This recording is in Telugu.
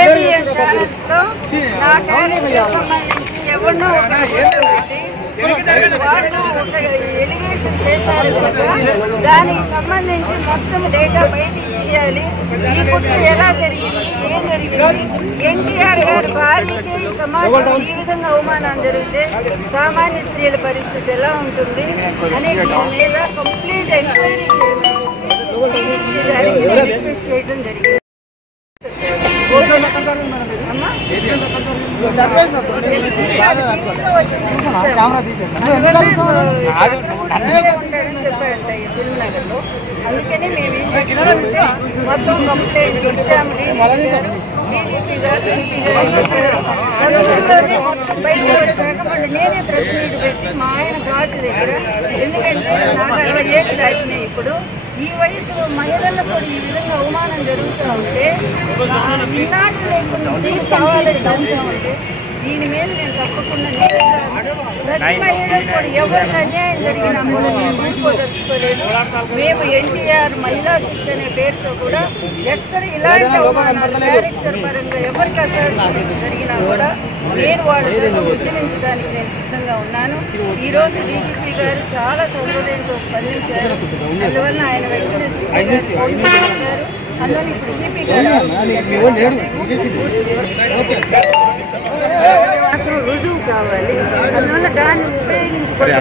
ఏబిఎన్ ఛానల్స్ లో నా క్యారెక్టర్ సంబంధించి ఎవరినో వాళ్ళు ఒక ఎలిగేషన్ చేశారు కనుక దానికి సంబంధించి మొత్తం డేటా బయటికి తీయాలి. ఈ పుట్టు ఎలా జరిగింది, ఏం జరిగింది, ఎన్టీఆర్ గారి భార్యకి ఈ సమాజంలో ఈ విధంగా అవమానం జరిగితే సామాన్య స్త్రీల పరిస్థితి ఎలా ఉంటుంది అనే దీని మీద కంప్లీట్ ఎంక్వైరీ రిక్వెస్ట్ చేయడం జరిగింది. చెప్పారంట ఈ ఫిల్మ్ నగర్ లో. అందుకని మేము ఏం చేసినామంటే మొత్తం కంప్లైంట్ ఇచ్చాము. బీజేపీ గారు సిపి గారు చెప్పారు. మొత్తం బయట వచ్చాక మళ్ళీ నేనే ప్రెస్ మీట్ పెట్టి మా ఆయన ఘాటు దగ్గర, ఎందుకంటే నాకు 60 ఏళ్ళు దాటినాయి. ఇప్పుడు ఈ వయసు మహిళలకు కూడా ఈ విధంగా అవమానం జరుగుతూ ఉంటే ఇన్నాళ్ళు లేకుండా తీసుకోవాలని చూస్తామంటే దీని మీద నేను తప్పకుండా ప్రతి మహిళకు కూడా ఎవరికి అన్యాయం జరిగినా కూడా నేను ఊరుకోదలుచుకోలేదు. మేము ఎన్టీఆర్ మహిళా శక్తి అనే పేరుతో కూడా ఎక్కడ ఇలాంటి అవమానాలు క్యారెక్టర్ పరంగా ఎవరికి అసలు జరిగినా కూడా నేను వాళ్ళని ఉద్యమించడానికి నేను సిద్ధంగా ఉన్నాను. ఈరోజు డీజీపీ గారు చాలా సౌకర్యంతో స్పందించారు. అందువల్ల ఆయన వెంటనే సిపి గారు ఫోన్ చేశారు. అందువల్ల ఇప్పుడు సిపి గారు మాత్రం రుజువు కావాలి. అందువల్ల దాన్ని ఉపయోగించుకోవాలి.